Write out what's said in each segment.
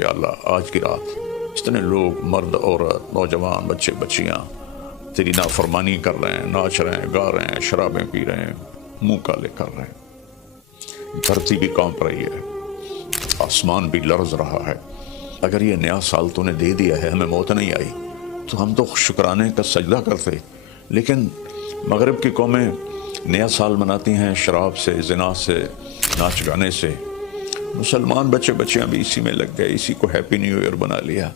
کہ اللہ آج کی رات اتنے لوگ، مرد عورت، نوجوان، بچے بچیاں تیری نافرمانی کر رہے ہیں، ناچ رہے ہیں، گا رہے ہیں، شرابیں پی رہے ہیں، منہ کالے کر رہے ہیں، دھرتی بھی کانپ رہی ہے، آسمان بھی لرز رہا ہے۔ اگر یہ نیا سال تو نے دے دیا ہے، ہمیں موت نہیں آئی، تو ہم تو شکرانے کا سجدہ کرتے۔ لیکن مغرب کی قومیں نیا سال مناتی ہیں شراب سے، زنا سے، ناچ گانے سے۔ مسلمان بچے بچیاں بھی اسی میں لگ گئے، اسی کو ہیپی نیو ایئر بنا لیا۔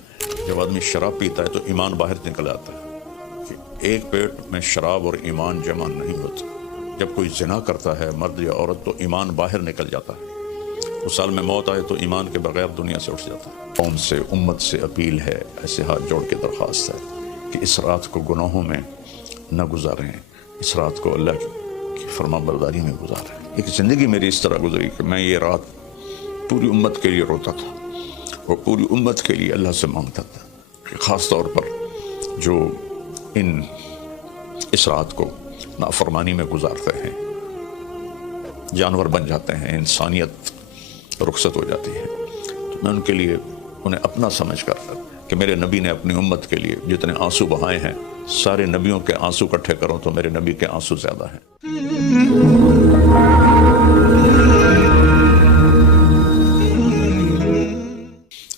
جب آدمی شراب پیتا ہے تو ایمان باہر نکل آتا ہے کہ ایک پیٹ میں شراب اور ایمان جمع نہیں ہوتا۔ جب کوئی زنا کرتا ہے مرد یا عورت تو ایمان باہر نکل جاتا ہے۔ اس سال میں موت آئے تو ایمان کے بغیر دنیا سے اٹھ جاتا ہے۔ قوم سے، امت سے اپیل ہے، ایسے ہاتھ جوڑ کے درخواست ہے کہ اس رات کو گناہوں میں نہ گزاریں، اس رات کو اللہ کی فرما برداری میں گزاریں۔ ایک زندگی میری اس طرح گزری کہ میں یہ رات پوری امت کے لیے روتا تھا اور پوری امت کے لیے اللہ سے مانگتا تھا کہ خاص طور پر جو اس رات کو نافرمانی میں گزارتے ہیں، جانور بن جاتے ہیں، انسانیت رخصت ہو جاتی ہے، تو میں ان کے لیے انہیں اپنا سمجھ کر کہ میرے نبی نے اپنی امت کے لیے جتنے آنسو بہائے ہیں، سارے نبیوں کے آنسو اکٹھے کروں تو میرے نبی کے آنسو زیادہ ہیں۔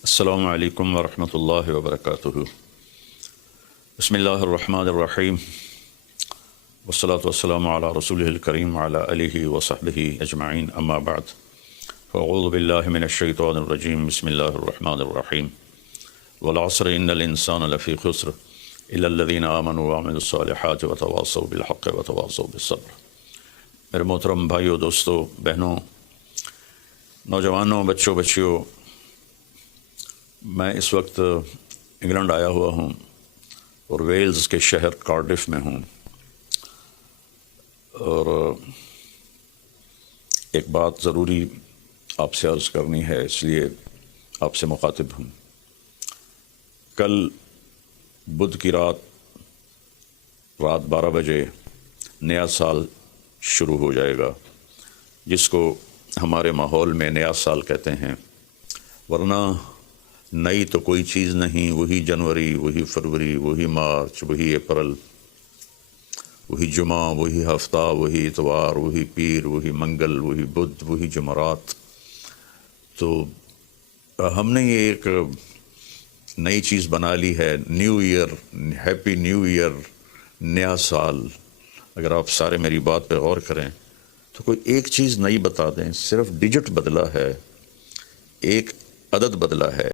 السلام علیکم ورحمۃ اللہ وبرکاتہ۔ بسم اللہ الرحمن الرحیم، والصلاة والسلام علی رسولہ الکریم وعلی آلہ وصحبہ اجمعین، اما بعد، فاعوذ باللہ من الشیطان الرجیم، بسم اللہ الرحمن الرحیم، والعصر ان الانسان لفی خسر الا الذین آمنوا وعملوا الصالحات وتواصوا بالحق وتواصوا بالصبر۔ میرے محترم بھائیوں، دوستوں، بہنوں، نوجوانوں، بچوں، بچیوں، میں اس وقت انگلینڈ آیا ہوا ہوں اور ویلز کے شہر کارڈف میں ہوں، اور ایک بات ضروری آپ سے عرض کرنی ہے، اس لیے آپ سے مخاطب ہوں۔ کل بدھ کی رات 12 بجے نیا سال شروع ہو جائے گا، جس کو ہمارے ماحول میں نیا سال کہتے ہیں، ورنہ نئی تو کوئی چیز نہیں، وہی جنوری، وہی فروری، وہی مارچ، وہی اپریل، وہی جمعہ، وہی ہفتہ، وہی اتوار، وہی پیر، وہی منگل، وہی بدھ، وہی جمعرات۔ تو ہم نے یہ ایک نئی چیز بنا لی ہے، new year, happy new year, نیا سال۔ اگر آپ سارے میری بات پہ غور کریں تو کوئی ایک چیز نئی بتا دیں، صرف ڈیجٹ بدلا ہے، ایک عدد بدلا ہے۔